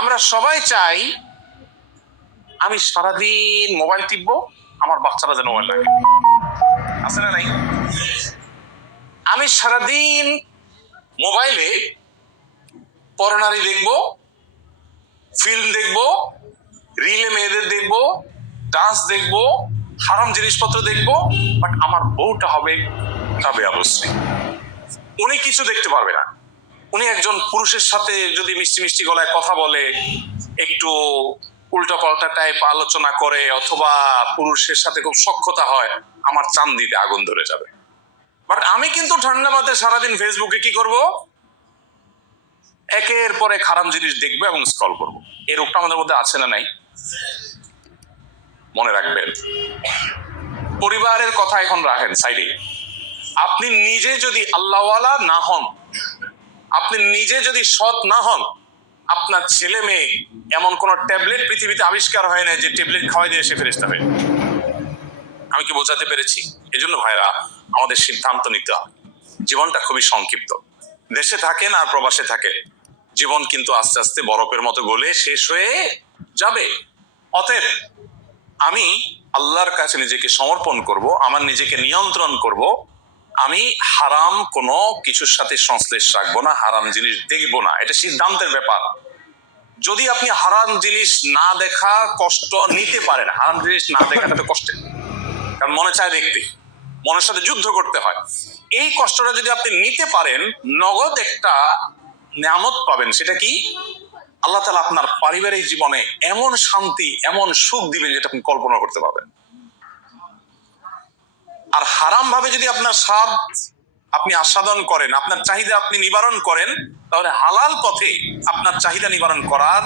আমরা সবাই চাই আমি সারাদিন মোবাইল টিপবো, আমার বাচ্চারা যেন মোবাইল লাগে, আছে না নাই? আমি সারাদিন মোবাইলে পরনারী দেখবো, ফিল্ম দেখবো, রিলে মেয়েদের দেখবো, ডান্স দেখবো, হারাম জিনিসপত্র দেখবো, বাট আমার বউটা হবে কাবিয়া বসরি। উনি কিছু দেখতে পারবে না। উনি একজন পুরুষের সাথে যদি মিষ্টি মিষ্টি গলায় কথা বলে, একটু উল্টা পাল্টা টাইপ আলোচনা করে, অথবা পুরুষের সাথে খুব সখ্যতা হয়, আমার চান্দিতে আগুন ধরে যাবে। বাট আমি কিন্তু ঠান্ডা মাথায় সারাদিন ফেসবুকে কি করব? একের পর এক হারাম জিনিস দেখবো এবং স্ক্রল করবো। এই রোগটা আমাদের মধ্যে আছে না নাই? মনে রাখবেন, পরিবারের কথা এখন রাখেন সাইডে। আপনি নিজে যদি আল্লাহওয়ালা না হন, আপনি নিজে যদি সৎ না হন, আপনার ছেলে মেয়ে এমন কোন ট্যাবলেট পৃথিবীতে আবিষ্কার হয় না যে ট্যাবলেট খাওয়াই দিয়ে সে ফেরেশতা হবে। আমি কি বোঝাতে পেরেছি? এজন্য ভাইরা, আমাদের সিদ্ধান্ত নিতে হবে। জীবনটা খুবই সংক্ষিপ্ত। দেশে থাকেন আর প্রবাসে থাকে, জীবন কিন্তু আস্তে আস্তে বরফের মতো গলে শেষ হয়ে যাবে। অতএব আমি আল্লাহর কাছে নিজেকে সমর্পণ করব, আমার নিজেকে নিয়ন্ত্রণ করব। আমি হারাম কোনো কিছুর সাথে সংশ্লেষ রাখবো না, হারাম জিনিস দেখবো না। এটা সিদ্ধান্তের ব্যাপার। যদি আপনি হারাম জিনিস না দেখা কষ্ট নিতে পারেন, হারাম জিনিস না দেখাটা তো কষ্টের, কারণ মনে চায় দেখতে, মনের সাথে যুদ্ধ করতে হয়। এই কষ্টটা যদি আপনি নিতে পারেন, নগদ একটা নিয়ামত পাবেন। সেটা কি? আল্লাহ তাআলা আপনার পারিবারিক জীবনে এমন শান্তি, এমন সুখ দিবেন যেটা আপনি কল্পনা করতে পারবেন। আর হারাম ভাবে যদি আপনার স্বাদ আপনি আস্বাদন করেন, আপনার চাহিদা আপনি নিবারণ করেন, তাহলে হালাল পথে আপনার চাহিদা নিবারণ করার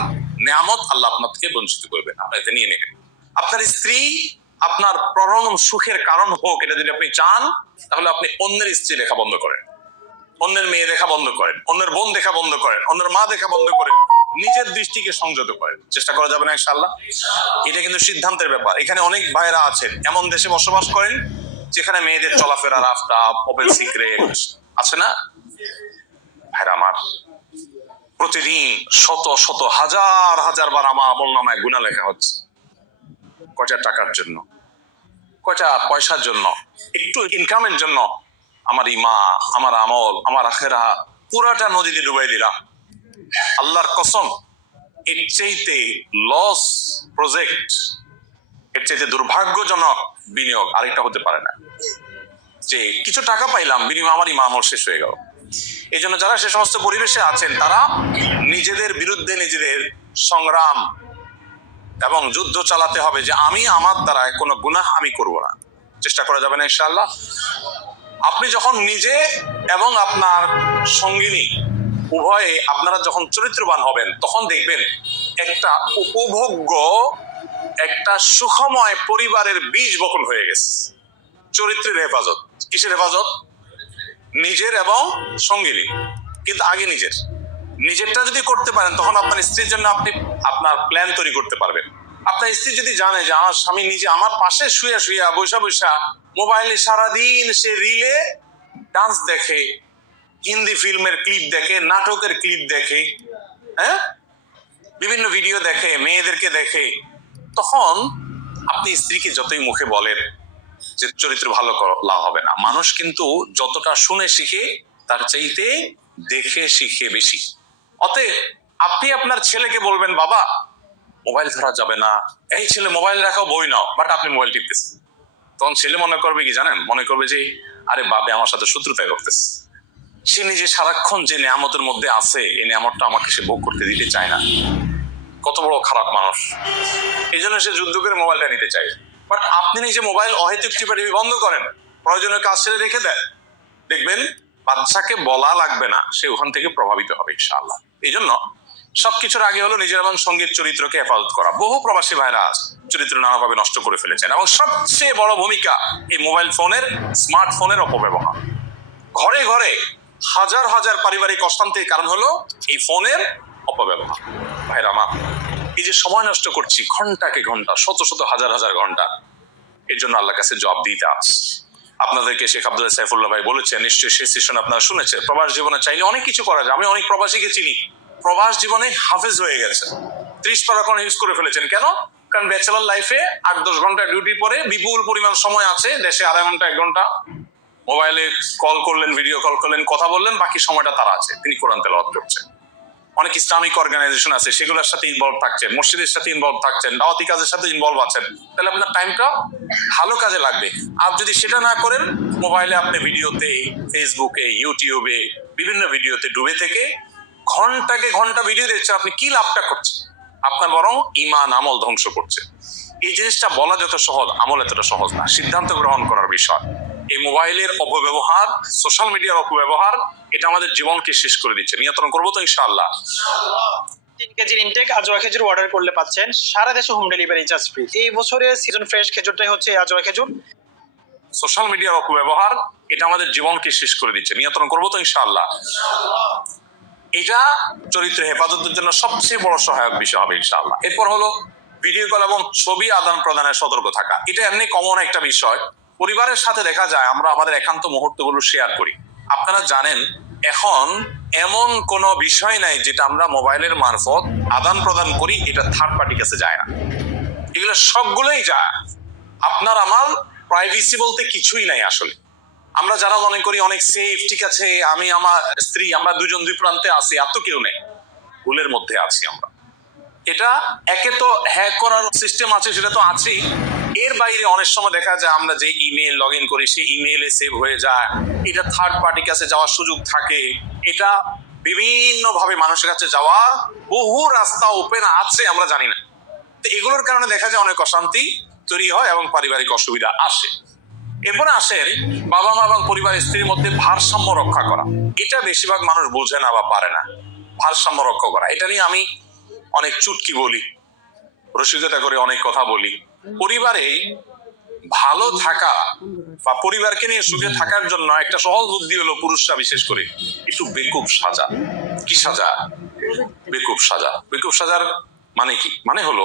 নিয়ামত আল্লাহ আপনাকে বঞ্চিত করবেন, আপনাকে নিয়ে নেবেন। আপনার স্ত্রী আপনার পরম সুখের কারণ হোক, এটা যদি আপনি চান, তাহলে আপনি অন্যের স্ত্রী দেখা বন্ধ করেন, অন্যের মেয়ে দেখা বন্ধ করেন, অন্যের বোন দেখা বন্ধ করেন, অন্যের মা দেখা বন্ধ করেন, নিজের দৃষ্টিকে সংযত করেন। চেষ্টা করা যাবে না ইনশাআল্লাহ? এটা কিন্তু সিদ্ধান্তের ব্যাপার। এখানে অনেক ভাইরা আছেন এমন দেশে বসবাস করেন যেখানে মেয়েদের চলাফেরা রাফটাপ, ওপেন সিক্রেট আছে না? ভাইরা আমার, প্রতিদিন শত শত হাজার হাজার বার আমার আমলনামায় গুনাহ লেখা হচ্ছে। কয়টা টাকার জন্য, কয়টা পয়সার জন্য, একটু ইনকামের জন্য আমার ঈমান, আমার আমল, আমার আখিরা পুরাটা নদীতে ডুবাই দিলাম। আল্লাহর কসম, এর চাইতে লস প্রজেক্ট, এর চাইতে দুর্ভাগ্যজনক বিনিয়োগ আরেকটা হতে পারে না। যে কিছু টাকা পাইলাম, বিনিময়ে আমার ঈমান আমল শেষ হয়ে গেল। এই জন্য যারা সে সমস্ত পরিবেশে আছেন, তারা নিজেদের বিরুদ্ধে নিজেদের সংগ্রাম এবং যুদ্ধ চালাতে হবে যে আমি আমার দ্বারা কোনো গুনাহ আমি করব না। চেষ্টা করা যাবে না ইনশাআল্লাহ? আপনি যখন নিজে এবং আপনার সঙ্গিনী উভয়ে আপনারা যখন চরিত্রবান হবেন, তখন দেখবেন একটা উপভোগ্য, একটা সুখময় পরিবারের বীজ বপন হয়ে গেছে। চরিত্রের হেফাজত। কিসের হেফাজত? নিজের এবং সঙ্গিনী, কিন্তু আগে নিজেরটা যদি করতে পারেন, তখন আপনার স্ত্রীর জন্য আপনি আপনার প্ল্যান তৈরি করতে পারবেন। আপনার স্ত্রী যদি জানে যে আমার স্বামী নিজে আমার পাশে শুয়ে শুয়ে বৈশা বৈশা মোবাইলে সারাদিন সে রিলে ডান্স দেখে, হিন্দি ফিল্মের ক্লিপ দেখে, নাটকের ক্লিপ দেখে, হ্যাঁ, বিভিন্ন ভিডিও দেখে, মেয়েদেরকে দেখে, তখন আপনি স্ত্রীকে যতই মুখে বলেন যে চরিত্র ভালো করা হবে না, মানুষ কিন্তু যতটা শুনে শিখে তার চাইতে দেখে শিখে বেশি। অতএব আপনি আপনার ছেলেকে বলবেন, বাবা মোবাইল ধরা যাবে না, এই ছেলে মোবাইল রাখাও বই নাও, বাট আপনি মোবাইল টিপতেছেন। তখন ছেলে মনে করবে কি জানেন? মনে করবে যে আরে বাবে আমার সাথে শত্রুতা করতেছে। সে নিজে সারাক্ষণ যে নিয়ামতের মধ্যে আছে, এই নিয়ামতটা আমাকে সে ভোগ করতে দিতে চায় না। কত বড় খারাপ মানুষ! এই জন্য সে যুদ্ধ করে মোবাইলটা নিতে চায়। বাট আপনি নিজে মোবাইল অহেতুক টিপাটিপি বন্ধ করেন, প্রয়োজনীয় কাজ ছেড়ে রেখে দেন, দেখবেন বাচ্চাকে বলা লাগবে না, সে ওখান থেকে প্রভাবিত হবে ইনশাআল্লাহ। এই জন্য সবকিছুর আগে হলো নিজের এবং সঙ্গীত চরিত্রকে হেফাজত করা। বহু প্রবাসী ভাইরা চরিত্র নানাভাবে নষ্ট করে ফেলেছেন, এবং সবচেয়ে বড় ভূমিকা এই মোবাইল ফোনের, স্মার্টফোনের অপব্যবহার। ঘরে ঘরে হাজার হাজার পারিবারিক অশান্তির কারণ হলো এই ফোনের অপব্যবহার। ভাইরা আমার, এই যে সময় নষ্ট করছি ঘন্টাকে ঘন্টা, শত শত হাজার হাজার ঘন্টা, এর জন্য আল্লাহর কাছে জবাব দিতে আছে। আপনাদেরকে শেখ আব্দুল্লাহ সাইফুল্লাহ ভাই বলেছেন, নিশ্চয়ই সেই সেশন আপনারা শুনেছেন, প্রবাস জীবনে চাইলে অনেক কিছু করা যায়। আমি অনেক প্রবাসীকে চিনি প্রবাস জীবনে হাফেজ হয়ে গেছে, 30 পারা কোরআন ইউজ করে ফেলেছেন। কেন? কারণ ব্যাচেলর লাইফে 8-10 ঘন্টা ডিউটি পরে বিপুল পরিমাণ সময় আছে, দেশে 2.5 ঘন্টা 1 ঘন্টা মোবাইলে কল করলেন, ভিডিও কল করলেন, কথা বললেন, বাকি সময়টা তারা আছে, তিনি কোরআন তেলাওয়াত করছেন। অনেক ইসলামিক অর্গানাইজেশন আছে, সেগুলোর সাথে ইনভলভ থাকছেন, মসজিদের সাথে ইনভলভ থাকছেন, দাওয়াতি কাজের সাথে ইনভলভ আছেন, তাহলে আপনার টাইমটা ভালো কাজে লাগবে। আর যদি সেটা না করেন, মোবাইলে আপনি ভিডিওতে, ফেসবুকে, ইউটিউবে বিভিন্ন ভিডিওতে ডুবে থেকে ঘন্টাকে ঘন্টা ভিডিও দেখছেন, আপনি কি লাভটা করছেন? আপনার বরং ইমান আমল ধ্বংস করছে। এই জিনিসটা বলা যত সহজ, আমল এতটা সহজ না, সিদ্ধান্ত গ্রহণ করার বিষয়। এই মোবাইলের অপব্যবহার, সোশ্যাল মিডিয়ার অপব্যবহার, এটা আমাদের জীবনকে শেষ করে দিচ্ছে। নিয়ন্ত্রণ করবো তো ইনশাআল্লাহ। 3 কেজির ইনটেক আজওয়া খেজুর অর্ডার করলে পাচ্ছেন সারা দেশে হোম ডেলিভারি চার্জ ফ্রি। এই বছরের সিজন ফ্রেশ খেজুরটাই হচ্ছে আজওয়া খেজুর। সোশ্যাল মিডিয়ার অপব্যবহার, এটা আমাদের জীবনকে শেষ করে দিচ্ছে। নিয়ন্ত্রণ করবো তো ইনশাআল্লাহ। এটা চরিত্র হেফাজতের জন্য সবচেয়ে বড় সহায়ক বিষয় হবে ইনশাআল্লাহ। এরপর হলো ভিডিও কল এবং ছবি আদান প্রদানের সতর্ক থাকা। এটা এমনি কমন একটা বিষয়। পরিবারের সাথে দেখা যায় আমরা আমাদের একান্ত মুহূর্তগুলো শেয়ার করি। আপনারা জানেন এখন এমন কোনো বিষয় নাই যেটা আমরা মোবাইলের মারফত আদান প্রদান করি এটা থার্ড পার্টি কাছে যায় না। এগুলো সবগুলোই যায়। আপনার আমার প্রাইভেসি বলতে কিছুই নাই আসলে। আমরা যারা মনে করি অনেক সেফ, ঠিক আছে, আমি আমার স্ত্রী আমরা দুজন দুই প্রান্তে আছি, এত কেউ নেই, ভুলের মধ্যে আছি আমরা। এটা একে তো হ্যাক করার সিস্টেম আছে, সেটা তো আছেই। এর বাইরে অনেক সময় দেখা যায় আমরা যে ইমেল লগ ইন করি সেই ইমেইলে সেভ হয়ে যায়, এটা থার্ড পার্টির কাছে যাওয়ার সুযোগ থাকে। এটা বিভিন্ন ভাবে মানুষের কাছে যাওয়া বহু রাস্তা ওপেন আছে, আমরা জানি না। তো এগুলোর কারণে দেখা যায় অনেক অশান্তি তৈরি হয় এবং পারিবারিক অসুবিধা আসে। এরপরে আসেন বাবা মা এবং পরিবার স্ত্রীর মধ্যে ভারসাম্য রক্ষা করা। এটা বেশিরভাগ মানুষ বোঝে না বা পারে না। ভারসাম্য রক্ষা করা, এটা নিয়ে আমি অনেক চুটকি বলি, রসিকতা করে অনেক কথা বলি। পরিবারে ভালো থাকা বা পরিবারকে নিয়ে সুখে থাকার জন্য একটা সহজ বুদ্ধি হলো, পুরুষরা বিশেষ করে একটু বেকুব সাজা। কি সাজা? বেকুব সাজা। বেকুব সাজার মানে কি? মানে হলো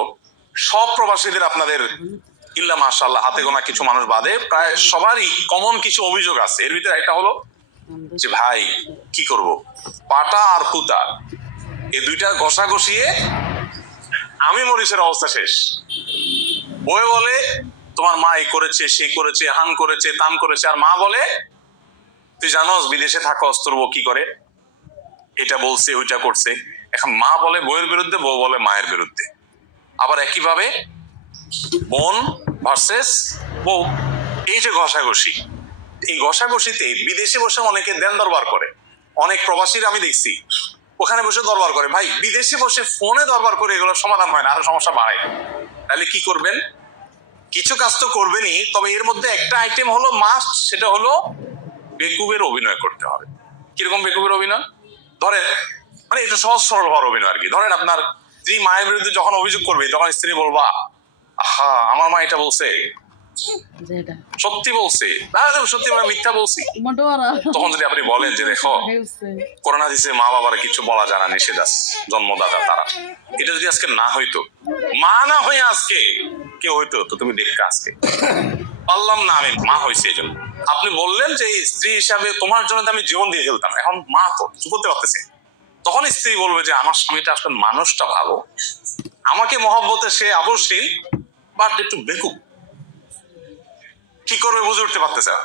সব প্রবাসীদের, আপনাদের ইল্লা মাশাআল্লাহ হাতে গোনা কিছু মানুষ বাদে প্রায় সবারই কমন কিছু অভিযোগ আছে। এর ভিতরে একটা হলো যে ভাই কি করব, পাটা আর পুতা এই দুইটা ঘষা ঘষিয়ে আমি মরিচের অবস্থা শেষ। বই বলে তোমার মা এই করেছে, সে করেছে, হান করেছে, তান করেছে, আর মা বলে তুই জানোস বিদেশে থাকস, তোর বউ কি করে, এটা বলছে ওইটা করছে। এখন মা বলে বউয়ের বিরুদ্ধে, বউ বলে মায়ের বিরুদ্ধে। আবার একইভাবে বোন ভার্সেস বউ, এই যে ঘষাঘষি, এই ঘষাঘষিতে বিদেশে বসে অনেকে দেন দরবার করে। অনেক প্রবাসীরা আমি দেখছি ওখানে বসে দরবার করে। ভাই বিদেশে বসে ফোনে দরবার করে এগুলোর সমাধান হয় না, আরো সমস্যা বাড়ায়। তাহলে কি করবেন? কিছু কাজ তো করবেনই, তবে এর মধ্যে একটা আইটেম হলো মাস্ট, সেটা হলো বেকুবের অভিনয় করতে হবে। কিরকম বেকুবের অভিনয়? ধরেন, মানে এটা সহজ সরল হওয়ার অভিনয় আর কি। ধরেন আপনার স্ত্রী মায়ের বিরুদ্ধে যখন অভিযোগ করবে, তখন স্ত্রী বলবা আহা আমার মা এটা বলছে, সত্যি বলছে না, সত্যি মানে মিথ্যা বলছি। তখন যদি আপনি বলেন যে দেখো কোরআন হাদিসে মা বাবার কিছু বলা জানা নিষেধ আছে, জন্মদাতা তারা, এটা যদি আজকে না হইতো, মা না হয়ে আজকে কেউ হইতো, তো তুমি দেখতে আজকে পারলাম না, আমি মা হয়েছে এই জন্য। আপনি বললেন যে স্ত্রী হিসাবে তোমার জন্য আমি জীবন দিয়ে ফেলতাম, এখন মা তো কিছু করতে পারতেছে। তখন স্ত্রী বলবে যে আমার স্বামীটা আসলে মানুষটা ভালো, আমাকে মহব্বতে সে আবশ্যিক, বাট একটু বেকুব, কি করবে বুঝে উঠতে পারতেছে না।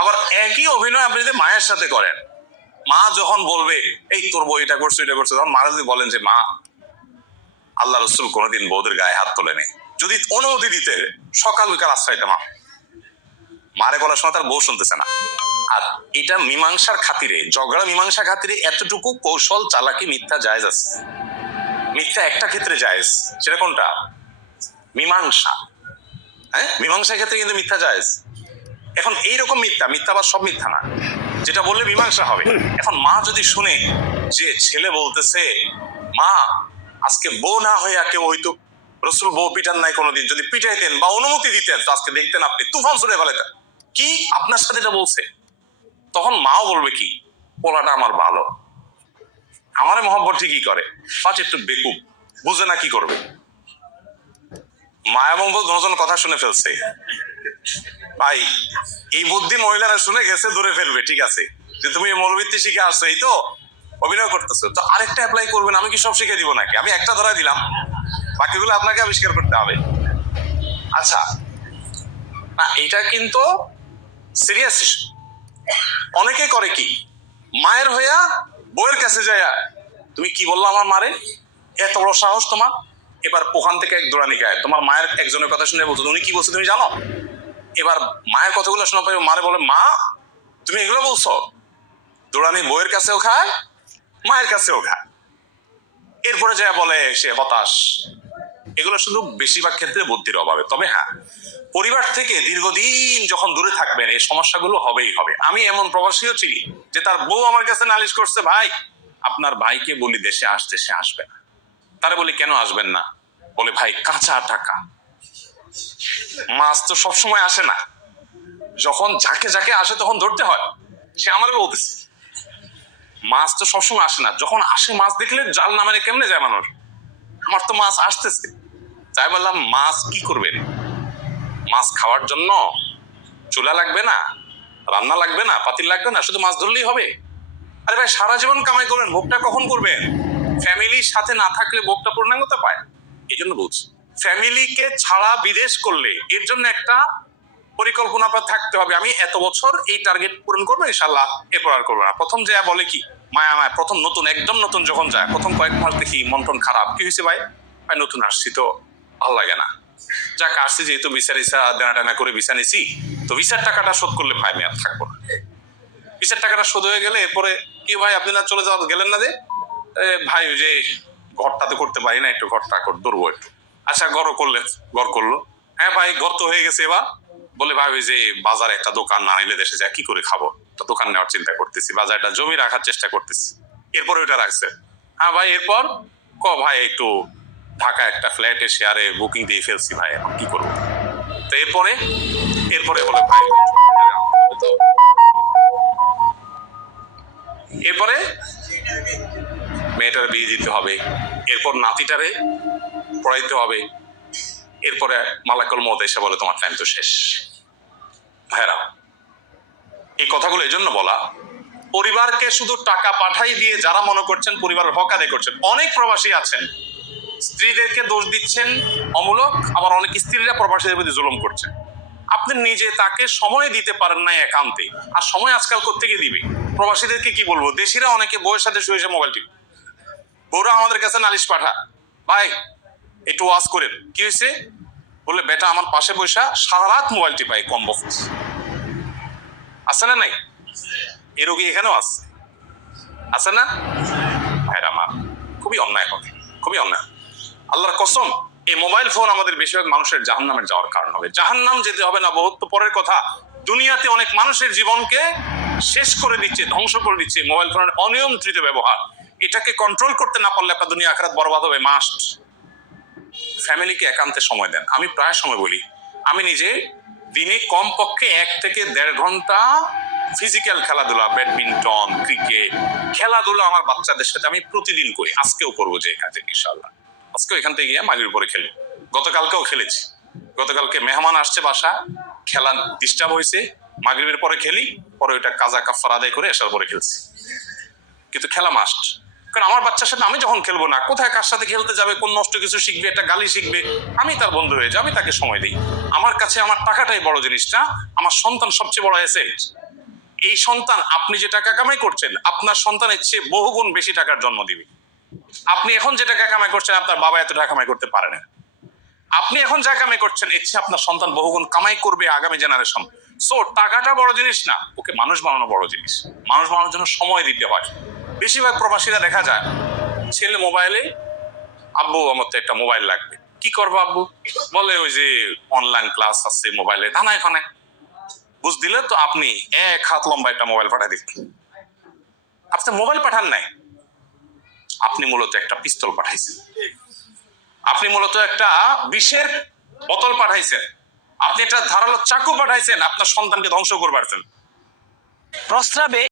আবার একই অভিনয় আপনি যদি মায়ের সাথে করেন, মা যখন বলবে এই তোর বউ এটা করছে এটা করছে, তখন মারা যদি বলেন যে মা আল্লাহ রসুল কোনোদিন বউদের গায়ে হাত তোলেনি, যদি অনুমতি দিতে সকাল বিকাল আশ্রয়টা মা, মারে বলার সময় তার বউ শুনতেছে না। আর এটা মীমাংসার খাতিরে, ঝগড়া মীমাংসা খাতিরে এতটুকু কৌশল চালাকি মিথ্যা জায়েজ আছে। মিথ্যা একটা ক্ষেত্রে জায়েজ, সেটা কোনটা? মীমাংসা। হ্যাঁ, মীমাংসার ক্ষেত্রে কিন্তু মিথ্যা জায়েজ। এখন এইরকম মিথ্যা, মিথ্যা বা সব মিথ্যা না, যেটা বললে মীমাংসা হবে। এখন মা যদি শুনে যে ছেলে বলতেছে মা আজকে বউ না হইয়া কেউ হইতো, রসুল বউ পিটান নাই কোনোদিন, যদি পিটাইতেন বা অনুমতি দিতেন তো আজকে দেখতেন আপনি তুফান ছুড়ে ফেলেতেন, কি আপনার সাথে এটা বলছে। তখন মাও বলবে কি পোলাটা আমার ভালো, আমারে মহব্বত ঠিকই করে, বাট একটু বেকুব, বুঝে না কি করবে। মায়া মঙ্গল দুজন কথা শুনে ফেলছে, ভাই এই বুদ্ধি মহিলারা শুনে গেছে, ধরে ফেলবে, ঠিক আছে যে তুমি মৌলবৃত্তি শিখে আসছো, এই তো অভিনয় করতেছো, তো আরেকটা অ্যাপ্লাই করবেন, আমি কি সব শিখে দিব নাকি? আমি একটা ধরা দিলাম, বাকিগুলো আপনাকে আবিষ্কার করতে হবে। আচ্ছা, না এটা কিন্তু সিরিয়াস। অনেকে করে কি, মায়ের হইয়া বউয়ের কাছে যাইয়া তুমি কি বললো আমার মারে, এত বড় সাহস তোমার, এবার ওখান থেকে এক দৌড়ানি গায়ে তোমার মায়ের একজনের কথা শুনে বলছো, উনি কি বলছো তুমি জানো? এবার মায়ের কথাগুলো শোনা পাই মারে বলে, মা তুমি এগুলো বলছো? দৌড়ানি বউয়ের কাছেও খায়, মায়ের কাছেও খায়। এরপরে যা বলে সে হতাশ। এগুলো শুধু বেশিরভাগ ক্ষেত্রে বুদ্ধির অভাবে। তবে হ্যাঁ, পরিবার থেকে দীর্ঘদিন যখন দূরে থাকবেন এই সমস্যাগুলো হবেই হবে। আমি এমন প্রবাসীও চিনি যে তার বউ আমার কাছে নালিশ করছে, ভাই আপনার ভাইকে বলি দেশে আসতে, সে আসবে না। তারে বলি কেন আসবেন না? বলে ভাই কাঁচা টাকা, মাছ তো সবসময় আসে না, যখন যাকে যাকে আসে তখন ধরতে হয়। সে আমার বলতেছে মাছ তো সবসময় আসে না, যখন আসে মাছ দেখলে জাল না মেরে কেমনে যায় মানুষ? আমার তো মাছ আসতেছে। তাই বললাম মাছ কি করবেন? মাছ খাওয়ার জন্য চুলা লাগবে না, রান্না লাগবে না, পাতিল লাগবে না, শুধু মাছ ধরলেই হবে? আরে ভাই সারা জীবন কামাই করবেন, ভোগটা কখন করবেন? ফ্যামিলির সাথে না থাকলে ভোগটা পূর্ণাঙ্গতা পায়। এই জন্য বলছি, ফ্যামিলিকে ছাড়া বিদেশ করলে এর জন্য একটা পরিকল্পনা থাকতে হবে। আমি এত বছর এই টার্গেট পূরণ করবো ইনশাল্লাহ, এরপর আর করবো না। প্রথম যে বলে কি মায়া মায়া, প্রথম নতুন একদম নতুন যখন যায়, প্রথম কয়েক মাস দেখি মন টন খারাপ, কি হয়েছে ভাই? ভাই নতুন আসছি তো ভালো লাগে না। যাক আসছি যেহেতু ভিসা দেনা টানা করে ভিসা নিছি, তো ভিসার টাকাটা শোধ করলে ভাই আমি আর থাকবো না। ভিসার টাকাটা শোধ হয়ে গেলে এরপরে কি ভাই আপনি না চলে যাওয়া গেলেন না যে? ভাই ওই যে ঘরটা তো করতে পারি না, একটু ঘরটা ধরবো একটু। আচ্ছা ঘরও করলেন, ঘর করলো, হ্যাঁ ভাই ঘর তো হয়ে গেছে। এবার বলে ভাই ওই যে বাজারে একটা দোকান না নিলে দেশে যায় কি করে খাবো, তো দোকান নেওয়ার চিন্তা করতেছি, বাজারে একটা জমি রাখার চেষ্টা করতেছি। এরপরে ওইটা রাখছে। হ্যাঁ ভাই এরপর ভাই একটু ঢাকা একটা ফ্ল্যাটে শেয়ারে বুকিং দিয়ে ফেলছি ভাই, এখন কি করবো? তো এরপরে বলে ভাই তো এরপরে মেয়েটার বিয়ে দিতে হবে, এরপর নাতিটারে পড়াইতে হবে, এরপরে মালাকুল মউত এসে বলে তোমার টাইম তো শেষ। ভাইরা এই কথাগুলো এই জন্য বলা, পরিবারকে শুধু টাকা পাঠাই দিয়ে যারা মনে করছেন পরিবারের হক আদায় করছেন, অনেক প্রবাসী আছেন স্ত্রীদেরকে দোষ দিচ্ছেন অমূলক, আবার অনেক স্ত্রীরা প্রবাসীদের প্রতি জুলুম করছেন। আপনি নিজে তাকে সময় দিতে পারেন না একান্তে, আর সময় আজকাল কোত্থেকে দিবে? প্রবাসীদেরকে কি বলবো, দেশিরা অনেকে বউয়ের সাথে শুয়েছে মোবাইল টিভি, বউরা আমাদের কাছে নালিশ পাঠা, ভাই একটু ওয়াজ করেন, কি হয়েছে? বলে বেটা আমার পাশে বসা সারা রাত মোবাইল টিপাই, কম বক্স আছে না নাই? এ রোগী এখানেও আছে না? ভাইরা আমার খুবই অন্যায় হবে, খুবই অন্যায়। আল্লাহর কসম এই মোবাইল ফোন আমাদের বেশিরভাগ মানুষের জাহান্নামে যাওয়ার কারণ হবে। জাহান্নাম যেতে হবে না বহুত তো পরের কথা, দুনিয়াতে অনেক মানুষের জীবনকে শেষ করে দিচ্ছে, ধ্বংস করে দিচ্ছে মোবাইল ফোনের অনিয়ন্ত্রিত ব্যবহার। এটাকে কন্ট্রোল করতে না পারলে আপনার দুনিয়া আখিরাত বরবাদ হবে। মাস্ট ফ্যামিলিকে একান্তে সময় দেন। আমি প্রায় সময় বলি, আমি নিজে দিনে কমপক্ষে 1 থেকে 1.5 ঘন্টা ফিজিক্যাল খেলাধুলা, ব্যাডমিন্টন, ক্রিকেট খেলাধুলা আমার বাচ্চাদের সাথে আমি প্রতিদিন করি। আজকেও করবো যে এখান থেকে ইনশাআল্লাহ, আজকেও এখান থেকে গিয়ে মাগরিবের পরে খেলি। গতকালকেও খেলেছি, গতকালকে মেহমান আসছে বাসা, খেলা ডিস্টার্ব হয়েছে, মাগরিবের পরে খেলি, পরে ওইটা কাজা কাফারা আদায় করে আসার পরে খেলছি। কিন্তু খেলা মাস্ট, কারণ আমার বাচ্চার সাথে আমি যখন খেলবো না, কোথায় কার সাথে খেলতে যাবে, কোন নষ্ট কিছু শিখবে, একটা গালি শিখবে, আমি তার বন্ধু হয়ে যাই, আমি তাকে সময় দিই। আমার কাছে আমার টাকাটাই বড় জিনিসটা, আমার সন্তান সবচেয়ে বড় অ্যাসেট। এই সন্তান আপনি যে টাকা কামাই করছেন, আপনার সন্তানের চেয়ে বহুগুণ বেশি টাকার জন্ম দিবে। আপনি এখন যে টাকা কামাই করছেন আপনার বাবা এত টাকা কামাই করতে পারে না। আপনি এখন যা কামাই করছেন এর চেয়ে আপনার সন্তান বহুগুণ কামাই করবে আগামী জেনারেশন। সো টাকাটা বড় জিনিস না, ওকে মানুষ বানানো বড় জিনিস। মানুষ বানানোর জন্য সময় দিতে হয়। বেশিরভাগ প্রবাসীরা দেখা যায় ছেলে মোবাইলে, আব্বু আমার তো একটা মোবাইল লাগবে, কি করবো আব্বু? বলে ওই যে অনলাইন ক্লাস আছে মোবাইলে, ধানায় খানায় বুঝ দিলে তো আপনি 1 হাত লম্বা একটা মোবাইল পাঠাই দিচ্ছেন। আপনি মোবাইল পাঠান নাই, আপনি মূলত একটা পিস্তল পাঠাইছেন, আপনি মূলত একটা বিষের বোতল পাঠাইছেন, আপনি একটা ধারালো চাকু পাঠাইছেন আপনার সন্তানকে ধ্বংস করবার জন্য। প্রস্রাবে